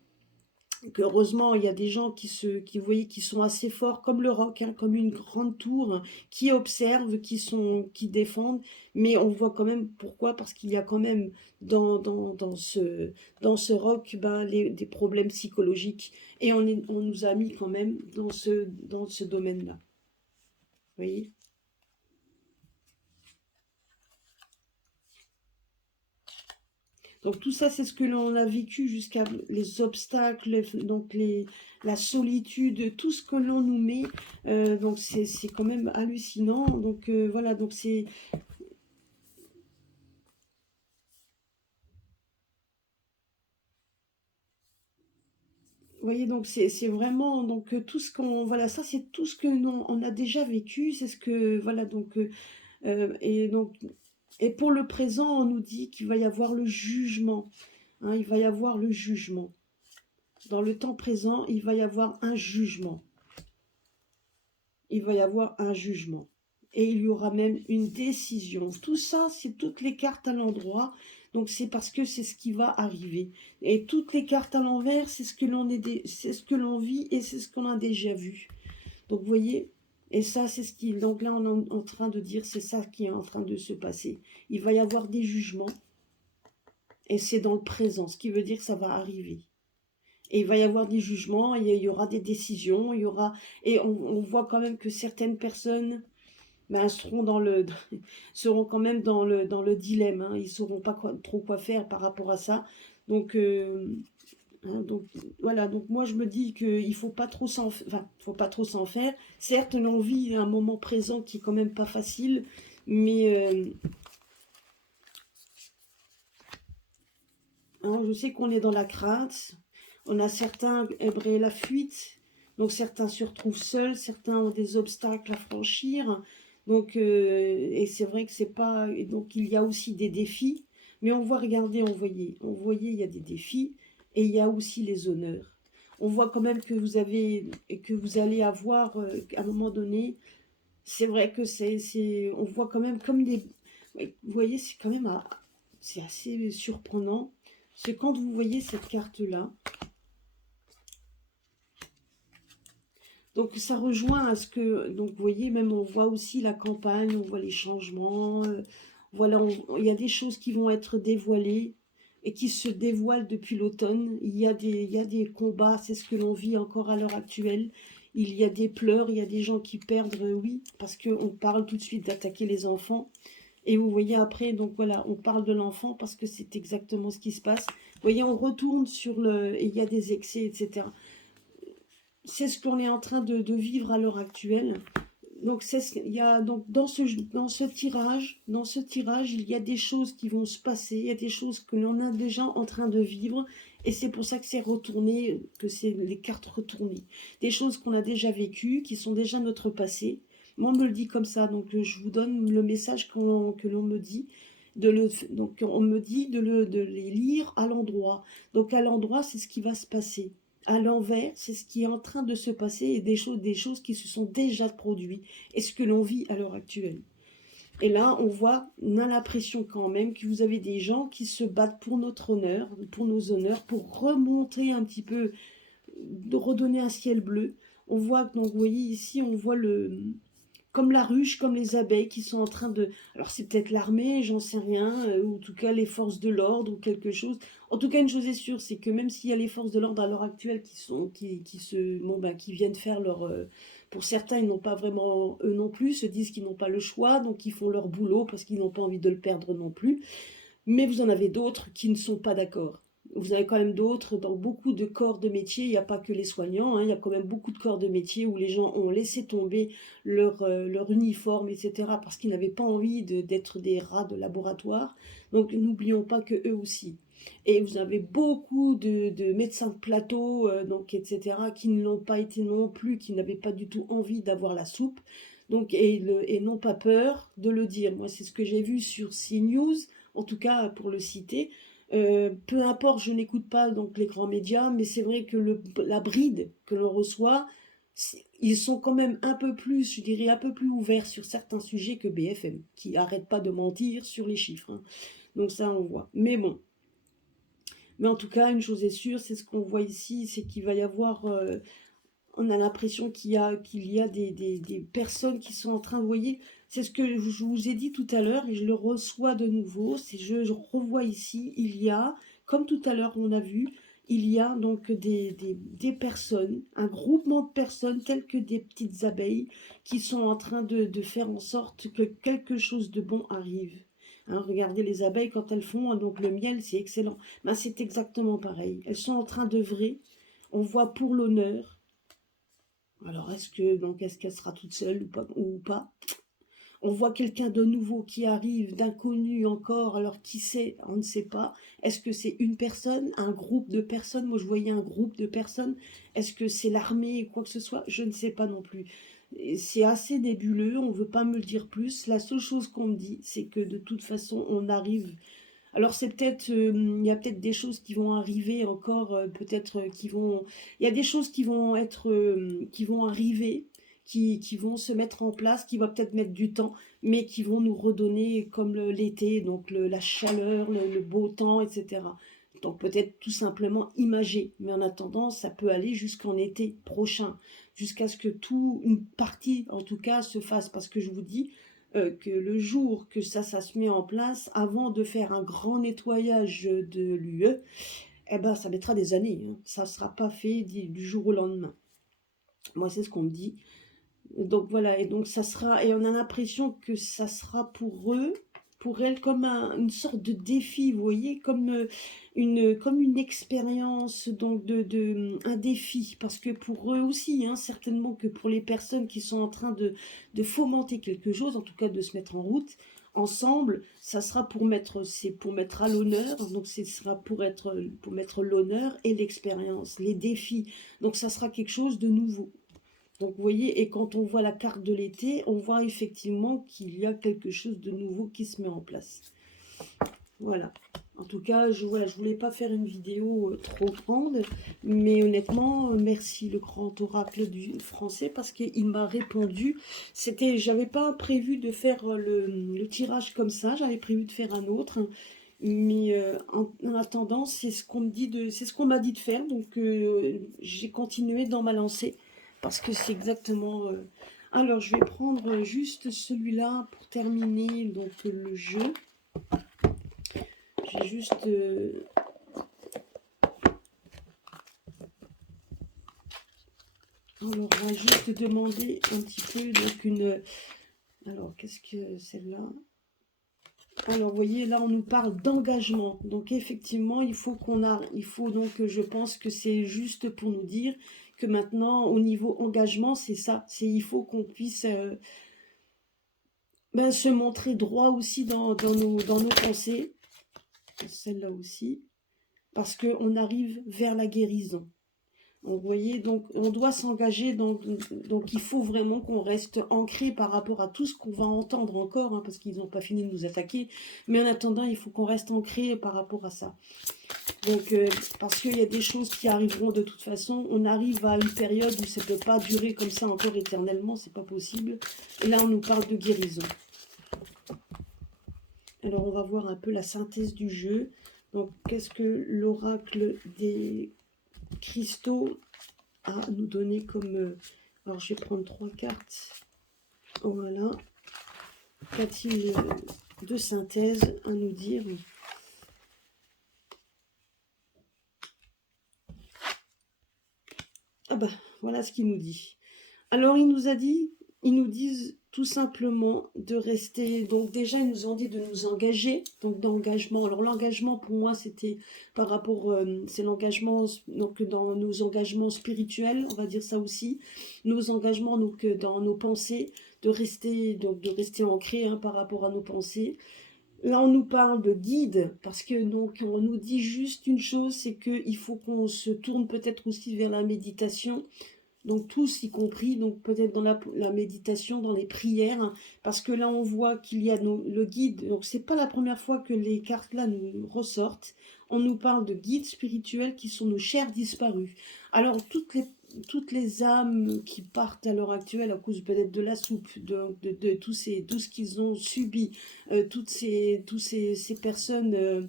heureusement, il y a des gens vous voyez, qui sont assez forts, comme le roc, hein, comme une grande tour, hein, qui observent, qui défendent. Mais on voit quand même pourquoi, parce qu'il y a quand même dans ce roc, ben, des problèmes psychologiques. Et on nous a mis quand même dans ce domaine-là. Vous voyez? Donc tout ça, c'est ce que l'on a vécu jusqu'à les obstacles, la solitude, tout ce que l'on nous met. Donc c'est quand même hallucinant. Donc voilà, donc c'est... Vous voyez, donc c'est vraiment... Donc tout ce qu'on... Voilà, ça c'est tout ce que on a déjà vécu. C'est ce que... Voilà, et donc... Et pour le présent, on nous dit qu'il va y avoir le jugement, hein, il va y avoir le jugement. Dans le temps présent, il va y avoir un jugement. Il va y avoir un jugement. Et il y aura même une décision. Tout ça, c'est toutes les cartes à l'endroit. Donc c'est parce que c'est ce qui va arriver. Et toutes les cartes à l'envers, c'est ce que c'est ce que l'on vit, et c'est ce qu'on a déjà vu. Donc vous voyez, et ça c'est ce qui... Donc là on est en train de dire, c'est ça qui est en train de se passer. Il va y avoir des jugements, et c'est dans le présent, ce qui veut dire que ça va arriver. Et il va y avoir des jugements, il y aura des décisions, et on voit quand même que certaines personnes, ben, seront quand même dans le dilemme, hein. Ils ne sauront pas trop quoi faire par rapport à ça. Donc, donc voilà, donc moi je me dis qu'il ne faut pas trop faut pas trop s'en faire. Certes, on vit un moment présent qui est quand même pas facile, mais hein. Je sais qu'on est dans la crainte. On a certains aimeraient la fuite. Donc certains se retrouvent seuls, certains ont des obstacles à franchir. Donc, et c'est vrai que c'est pas. Et donc il y a aussi des défis. Mais on voit, regardez, on voyait, il y a des défis et il y a aussi les honneurs. On voit quand même que vous avez, que vous allez avoir, à un moment donné, c'est vrai que on voit quand même comme des, ouais, vous voyez, c'est quand même, c'est assez surprenant. C'est quand vous voyez cette carte-là, donc ça rejoint à ce que, donc vous voyez, même on voit aussi la campagne, on voit les changements, voilà, il y a des choses qui vont être dévoilées et qui se dévoilent depuis l'automne. Il y a des combats, c'est ce que l'on vit encore à l'heure actuelle. Il y a des pleurs, il y a des gens qui perdent, oui, parce qu'on parle tout de suite d'attaquer les enfants. Et vous voyez après, donc voilà, on parle de l'enfant parce que c'est exactement ce qui se passe. Vous voyez, on retourne sur et il y a des excès, etc. C'est ce qu'on est en train de vivre à l'heure actuelle. Donc, il y a, donc dans ce tirage, il y a des choses qui vont se passer, il y a des choses que l'on est déjà en train de vivre, et c'est pour ça que c'est retourné, que c'est les cartes retournées. Des choses qu'on a déjà vécues, qui sont déjà notre passé. Moi, on me le dit comme ça, donc je vous donne le message que l'on me dit. Donc, on me dit de les lire à l'endroit. Donc, à l'endroit, c'est ce qui va se passer. À l'envers, c'est ce qui est en train de se passer et des choses qui se sont déjà produites et ce que l'on vit à l'heure actuelle. Et là, on a l'impression quand même que vous avez des gens qui se battent pour notre honneur, pour nos honneurs, pour remonter un petit peu, de redonner un ciel bleu. On voit, donc vous voyez ici, on voit comme la ruche, comme les abeilles qui sont en train de... Alors c'est peut-être l'armée, j'en sais rien, ou en tout cas les forces de l'ordre ou quelque chose. En tout cas, une chose est sûre, c'est que même s'il y a les forces de l'ordre à l'heure actuelle qui viennent faire leur... pour certains, ils n'ont pas vraiment, eux non plus, se disent qu'ils n'ont pas le choix, donc ils font leur boulot parce qu'ils n'ont pas envie de le perdre non plus. Mais vous en avez d'autres qui ne sont pas d'accord. Vous avez quand même d'autres, dans beaucoup de corps de métier, il n'y a pas que les soignants, hein, il y a quand même beaucoup de corps de métier où les gens ont laissé tomber leur uniforme, etc., parce qu'ils n'avaient pas envie d'être des rats de laboratoire. Donc n'oublions pas que eux aussi. Et vous avez beaucoup de médecins de plateau, donc, etc., qui ne l'ont pas été non plus, qui n'avaient pas du tout envie d'avoir la soupe, donc, et n'ont pas peur de le dire. Moi, c'est ce que j'ai vu sur CNews, en tout cas pour le citer. Peu importe, je n'écoute pas donc les grands médias, mais c'est vrai que la bride que l'on reçoit, ils sont quand même un peu plus, je dirais, un peu plus ouverts sur certains sujets que BFM, qui arrête pas de mentir sur les chiffres, hein. Donc ça, on voit. Mais bon. Mais en tout cas, une chose est sûre, c'est ce qu'on voit ici, c'est qu'il va y avoir... on a l'impression qu'il y a des personnes qui sont en train de, vous voyez, c'est ce que je vous ai dit tout à l'heure et je le reçois de nouveau, je revois ici, il y a, comme tout à l'heure on a vu, il y a donc des personnes, un groupement de personnes telles que des petites abeilles qui sont en train de faire en sorte que quelque chose de bon arrive. Hein, regardez les abeilles quand elles font, hein, donc le miel c'est excellent, ben, c'est exactement pareil, elles sont en train d'œuvrer, on voit pour l'honneur. Alors, est-ce qu'elle sera toute seule ou pas? On voit quelqu'un de nouveau qui arrive, d'inconnu encore, alors qui sait, on ne sait pas. Est-ce que c'est une personne, un groupe de personnes? Moi, je voyais un groupe de personnes. Est-ce que c'est l'armée ou quoi que ce soit? Je ne sais pas non plus. C'est assez nébuleux, on ne veut pas me le dire plus. La seule chose qu'on me dit, c'est que de toute façon, on arrive. Alors c'est peut-être, il y a peut-être des choses qui vont arriver encore, peut-être il y a des choses qui vont arriver, qui vont se mettre en place, qui va peut-être mettre du temps, mais qui vont nous redonner comme l'été, donc la chaleur, le beau temps, etc. Donc peut-être tout simplement imager, mais en attendant, ça peut aller jusqu'en été prochain, jusqu'à ce que une partie en tout cas se fasse, parce que je vous dis, que le jour que ça se met en place, avant de faire un grand nettoyage de l'UE, eh ben, ça mettra des années, hein. Ça ne sera pas fait du jour au lendemain. Moi, c'est ce qu'on me dit. Donc voilà, et donc ça sera, et on a l'impression que ça sera pour eux, pour elles, comme une sorte de défi, vous voyez, comme une expérience, donc un défi, parce que pour eux aussi, hein, certainement que pour les personnes qui sont en train de fomenter quelque chose, en tout cas de se mettre en route, ensemble, ça sera pour mettre, c'est pour mettre à l'honneur, donc ce sera pour mettre l'honneur et l'expérience, les défis. Donc ça sera quelque chose de nouveau. Donc vous voyez, et quand on voit la carte de l'été, on voit effectivement qu'il y a quelque chose de nouveau qui se met en place. Voilà. En tout cas, voilà, je voulais pas faire une vidéo trop grande, mais honnêtement, merci le grand oracle du français parce qu'il m'a répondu. J'avais pas prévu de faire le tirage comme ça, j'avais prévu de faire un autre, mais en attendant, c'est ce qu'on me dit c'est ce qu'on m'a dit de faire, donc j'ai continué dans ma lancée parce que c'est exactement. Alors, je vais prendre juste celui-là pour terminer donc le jeu. J'ai juste... Alors, on va juste demander un petit peu, donc une... Alors, qu'est-ce que celle-là? Alors, vous voyez, là, on nous parle d'engagement. Donc, effectivement, il faut donc, je pense que c'est juste pour nous dire que maintenant, au niveau engagement, c'est ça. Il faut qu'on puisse se montrer droit aussi dans nos pensées. Celle-là aussi. Parce qu'on arrive vers la guérison. Vous voyez, donc on doit s'engager, donc il faut vraiment qu'on reste ancré par rapport à tout ce qu'on va entendre encore, parce qu'ils n'ont pas fini de nous attaquer, mais en attendant, il faut qu'on reste ancré par rapport à ça. Donc, parce qu'il y a des choses qui arriveront de toute façon, on arrive à une période où ça ne peut pas durer comme ça encore éternellement, c'est pas possible, et là on nous parle de guérison. Alors on va voir un peu la synthèse du jeu. Donc qu'est-ce que l'oracle des cristaux à nous donner comme... alors, je vais prendre 3 cartes. Voilà. Qu'a-t-il de synthèse à nous dire? Ah bah, voilà ce qu'il nous dit. Alors, ils nous disent tout simplement de rester, donc déjà ils nous ont dit de nous engager, donc d'engagement. Alors l'engagement pour moi c'était par rapport, c'est l'engagement donc dans nos engagements spirituels, on va dire ça aussi, nos engagements donc dans nos pensées, de rester ancré par rapport à nos pensées. Là on nous parle de guide parce que donc on nous dit juste une chose, c'est que il faut qu'on se tourne peut-être aussi vers la méditation. Donc tous, y compris, donc peut-être dans la méditation, dans les prières, parce que là on voit qu'il y a le guide, donc c'est pas la première fois que les cartes là nous ressortent, on nous parle de guides spirituels qui sont nos chers disparus. Alors toutes les âmes qui partent à l'heure actuelle à cause peut-être de la soupe, de tout ce qu'ils ont subi, ces personnes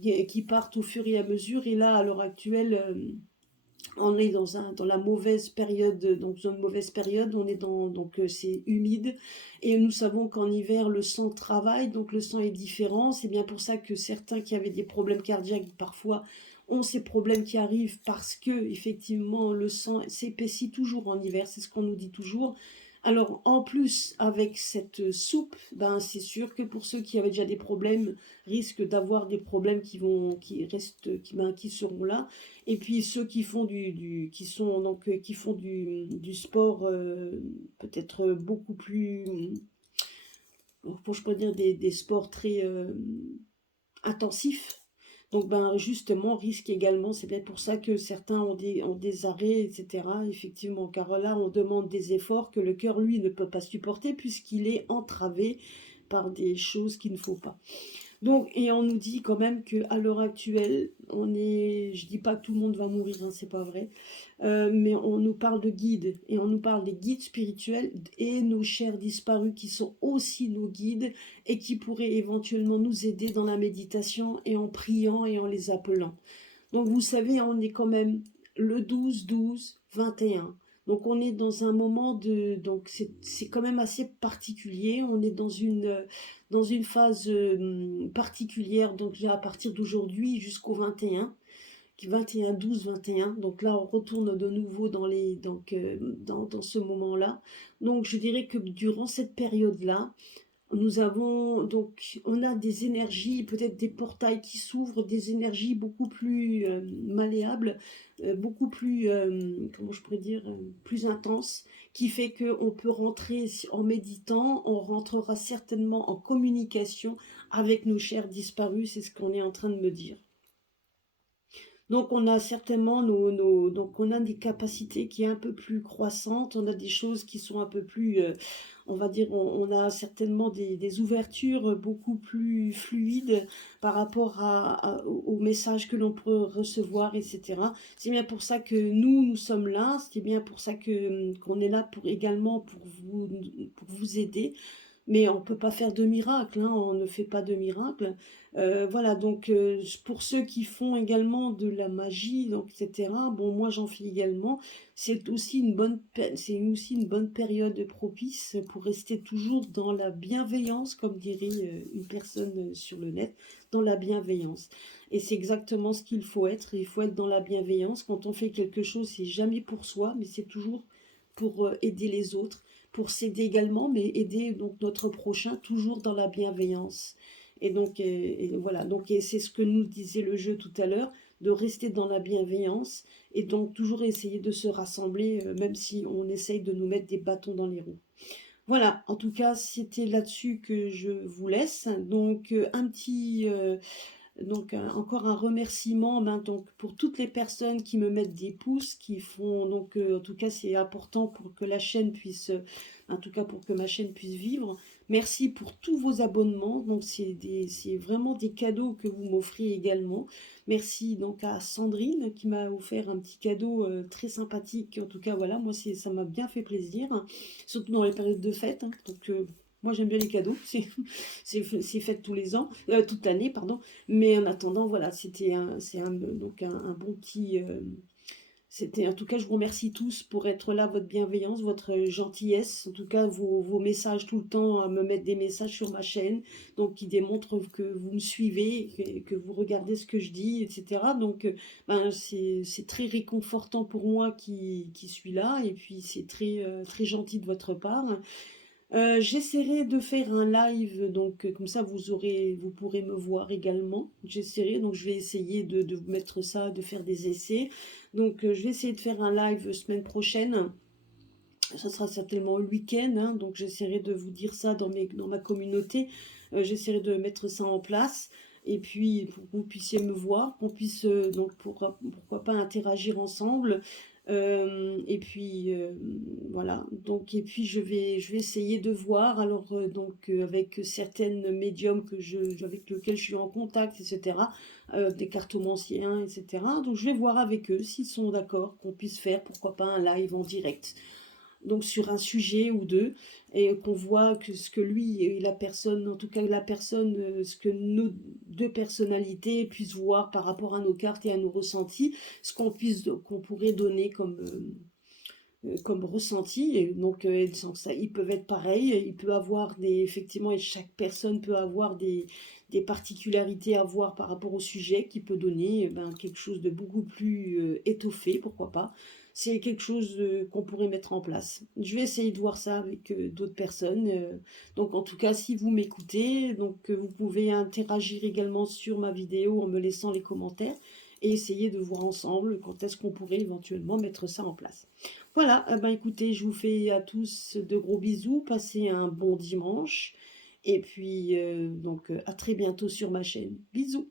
qui partent au fur et à mesure, et là à l'heure actuelle... on est dans la mauvaise période, donc dans une mauvaise période, on est donc c'est humide, et nous savons qu'en hiver le sang travaille, donc le sang est différent. C'est bien pour ça que certains qui avaient des problèmes cardiaques parfois ont ces problèmes qui arrivent, parce que effectivement le sang s'épaissit toujours en hiver, c'est ce qu'on nous dit toujours. Alors en plus avec cette soupe, c'est sûr que pour ceux qui avaient déjà des problèmes, risquent d'avoir des problèmes qui seront là. Et puis ceux qui font qui font du sport peut-être beaucoup plus, pour je peux dire des sports très intensifs. Donc justement risque également, c'est peut-être pour ça que certains ont des arrêts, etc. Effectivement, car là on demande des efforts que le cœur lui ne peut pas supporter puisqu'il est entravé par des choses qu'il ne faut pas. Donc, et on nous dit quand même qu'à l'heure actuelle, je dis pas que tout le monde va mourir, c'est pas vrai, mais on nous parle de guides, et on nous parle des guides spirituels et nos chers disparus qui sont aussi nos guides et qui pourraient éventuellement nous aider dans la méditation et en priant et en les appelant. Donc vous savez, on est quand même le 12-12-21. Donc on est dans un moment donc c'est quand même assez particulier. On est dans une phase particulière, donc à partir d'aujourd'hui jusqu'au 21, 21-12-21. Donc là on retourne de nouveau dans ce moment-là. Donc je dirais que durant cette période-là, Nous avons donc, on a des énergies, peut-être des portails qui s'ouvrent, des énergies beaucoup plus malléables, beaucoup plus, comment je pourrais dire, plus intenses, qui fait qu'on peut rentrer en méditant, on rentrera certainement en communication avec nos chers disparus, c'est ce qu'on est en train de me dire. Donc on a certainement donc on a des capacités qui est un peu plus croissantes, on a des choses qui sont un peu plus, on va dire, on a certainement des ouvertures beaucoup plus fluides par rapport aux messages que l'on peut recevoir, etc. C'est bien pour ça que nous sommes là, c'est bien pour ça que qu'on est là pour également pour vous aider. Mais on ne peut pas faire de miracle, hein, on ne fait pas de miracle. Voilà, donc pour ceux qui font également de la magie, donc, etc., bon, moi j'en fais également, c'est aussi une bonne période propice pour rester toujours dans la bienveillance, comme dirait une personne sur le net, dans la bienveillance. Et c'est exactement ce qu'il faut être, il faut être dans la bienveillance. Quand on fait quelque chose, c'est jamais pour soi, mais c'est toujours pour aider les autres, pour s'aider également, mais aider donc notre prochain toujours dans la bienveillance. Et donc, et voilà, donc c'est ce que nous disait le jeu tout à l'heure, de rester dans la bienveillance et donc toujours essayer de se rassembler, même si on essaye de nous mettre des bâtons dans les roues. Voilà, en tout cas, c'était là-dessus que je vous laisse. Donc, encore un remerciement donc, pour toutes les personnes qui me mettent des pouces, qui font, donc en tout cas c'est important pour que la chaîne puisse, en tout cas pour que ma chaîne puisse vivre. Merci pour tous vos abonnements, donc c'est vraiment des cadeaux que vous m'offrez également. Merci donc à Sandrine qui m'a offert un petit cadeau très sympathique, en tout cas voilà, moi ça m'a bien fait plaisir, hein, surtout dans les périodes de fête, hein, donc moi j'aime bien les cadeaux, c'est fait tous les ans, toute l'année, pardon. Mais en attendant, voilà, donc un bon petit. C'était, en tout cas, je vous remercie tous pour être là, votre bienveillance, votre gentillesse, en tout cas vos messages tout le temps, à me mettre des messages sur ma chaîne, donc qui démontrent que vous me suivez, que vous regardez ce que je dis, etc. Donc, ben, c'est très réconfortant pour moi qui suis là, et puis c'est très gentil de votre part. J'essaierai de faire un live, donc comme ça vous pourrez me voir également. J'essaierai, donc je vais essayer de vous mettre ça, de faire des essais. Donc je vais essayer de faire un live semaine prochaine. Ça sera certainement le week-end, hein, donc j'essaierai de vous dire ça dans ma communauté. J'essaierai de mettre ça en place. Et puis pour que vous puissiez me voir, qu'on puisse donc pourquoi pas interagir ensemble. Et puis voilà, donc et puis je vais essayer de voir alors avec certaines médiums avec lesquelles je suis en contact, etc., des cartomanciens, etc., donc je vais voir avec eux s'ils sont d'accord qu'on puisse faire pourquoi pas un live en direct, donc sur un sujet ou deux, et qu'on voit que ce que lui et la personne, en tout cas la personne, ce que nos deux personnalités puissent voir par rapport à nos cartes et à nos ressentis, ce qu'on pourrait donner comme ressenti. Et donc ça, ils peuvent être pareils, il peut avoir effectivement, et chaque personne peut avoir des particularités à voir par rapport au sujet, qui peut donner quelque chose de beaucoup plus étoffé, pourquoi pas. C'est quelque chose qu'on pourrait mettre en place. Je vais essayer de voir ça avec d'autres personnes. Donc en tout cas, si vous m'écoutez, donc vous pouvez interagir également sur ma vidéo en me laissant les commentaires et essayer de voir ensemble quand est-ce qu'on pourrait éventuellement mettre ça en place. Voilà, eh ben écoutez, je vous fais à tous de gros bisous, passez un bon dimanche, et puis à très bientôt sur ma chaîne. Bisous.